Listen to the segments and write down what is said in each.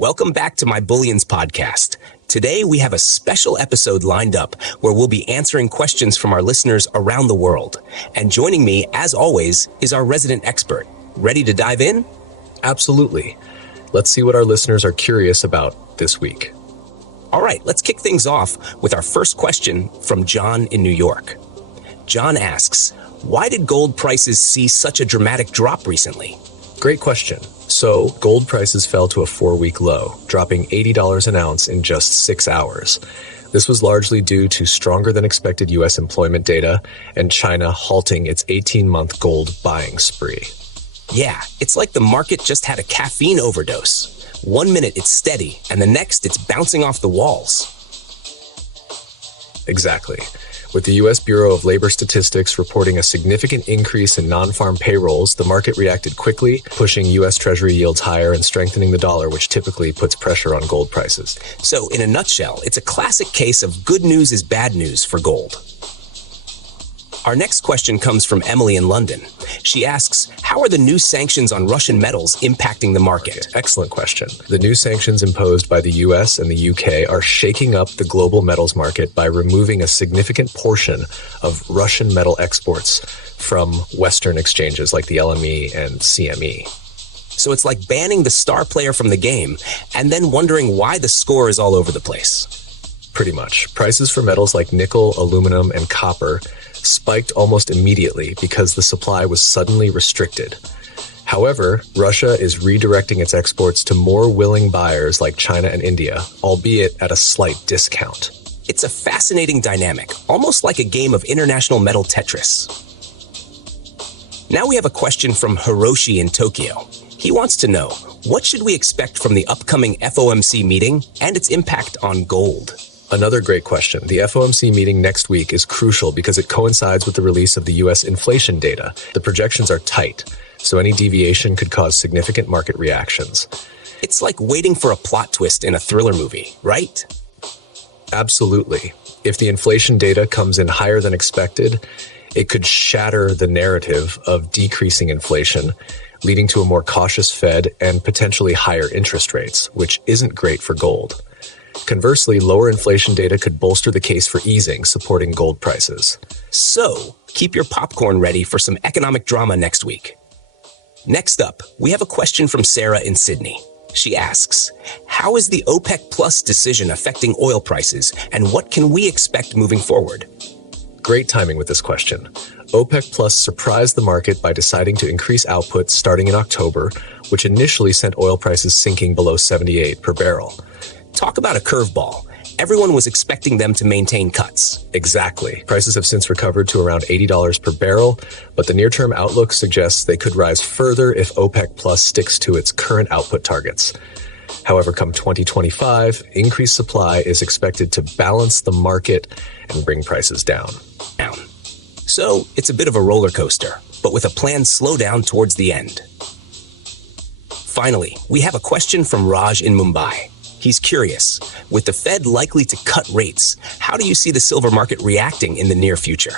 Welcome back to My Bullions Podcast. Today we have a special episode lined up where we'll be answering questions from our listeners around the world. And joining me, as always, is our resident expert. Ready to dive in? Absolutely. Let's see what our listeners are curious about this week. All right, let's kick things off with our first question from John in New York. John asks, why did gold prices see such a dramatic drop recently? Great question. So, gold prices fell to a 4-week low, dropping $80 an ounce in just 6 hours. This was largely due to stronger than expected U.S. employment data and China halting its 18-month gold buying spree. Yeah, it's like the market just had a caffeine overdose. 1 minute it's steady, and the next it's bouncing off the walls. Exactly. With the U.S. Bureau of Labor Statistics reporting a significant increase in non-farm payrolls, the market reacted quickly, pushing U.S. Treasury yields higher and strengthening the dollar, which typically puts pressure on gold prices. So, in a nutshell, it's a classic case of good news is bad news for gold. Our next question comes from Emily in London. She asks, how are the new sanctions on Russian metals impacting the market? Excellent question. The new sanctions imposed by the US and the UK are shaking up the global metals market by removing a significant portion of Russian metal exports from Western exchanges like the LME and CME. So it's like banning the star player from the game and then wondering why the score is all over the place. Pretty much. Prices for metals like nickel, aluminum, and copper spiked almost immediately because the supply was suddenly restricted. However, Russia is redirecting its exports to more willing buyers like China and India, albeit at a slight discount. It's a fascinating dynamic, almost like a game of international metal Tetris. Now we have a question from Hiroshi in Tokyo. He wants to know, what should we expect from the upcoming FOMC meeting and its impact on gold? Another great question. The FOMC meeting next week is crucial because it coincides with the release of the U.S. inflation data. The projections are tight, so any deviation could cause significant market reactions. It's like waiting for a plot twist in a thriller movie, right? Absolutely. If the inflation data comes in higher than expected, it could shatter the narrative of decreasing inflation, leading to a more cautious Fed and potentially higher interest rates, which isn't great for gold. Conversely, lower inflation data could bolster the case for easing, supporting gold prices. So, keep your popcorn ready for some economic drama next week. Next up, we have a question from Sarah in Sydney. She asks, how is the OPEC Plus decision affecting oil prices, and what can we expect moving forward? Great timing with this question. OPEC Plus surprised the market by deciding to increase output starting in October, which initially sent oil prices sinking below $78 per barrel. Talk about a curveball. Everyone was expecting them to maintain cuts. Exactly. Prices have since recovered to around $80 per barrel, but the near-term outlook suggests they could rise further if OPEC Plus sticks to its current output targets. However, come 2025, increased supply is expected to balance the market and bring prices down. So, it's a bit of a roller coaster, but with a planned slowdown towards the end. Finally, we have a question from Raj in Mumbai. He's curious, with the Fed likely to cut rates, how do you see the silver market reacting in the near future?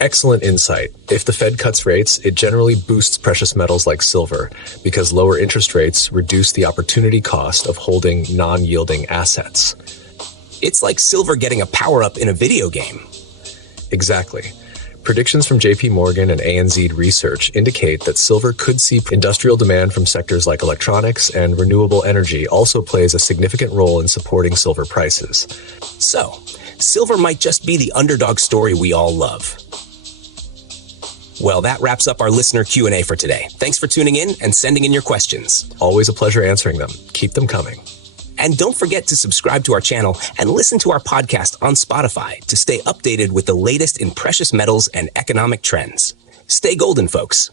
Excellent insight. If the Fed cuts rates, it generally boosts precious metals like silver because lower interest rates reduce the opportunity cost of holding non-yielding assets. It's like silver getting a power-up in a video game. Exactly. Predictions from JP Morgan and ANZ Research indicate that silver could see industrial demand from sectors like electronics and renewable energy also plays a significant role in supporting silver prices. So, silver might just be the underdog story we all love. Well, that wraps up our listener Q&A for today. Thanks for tuning in and sending in your questions. Always a pleasure answering them. Keep them coming. And don't forget to subscribe to our channel and listen to our podcast on Spotify to stay updated with the latest in precious metals and economic trends. Stay golden, folks.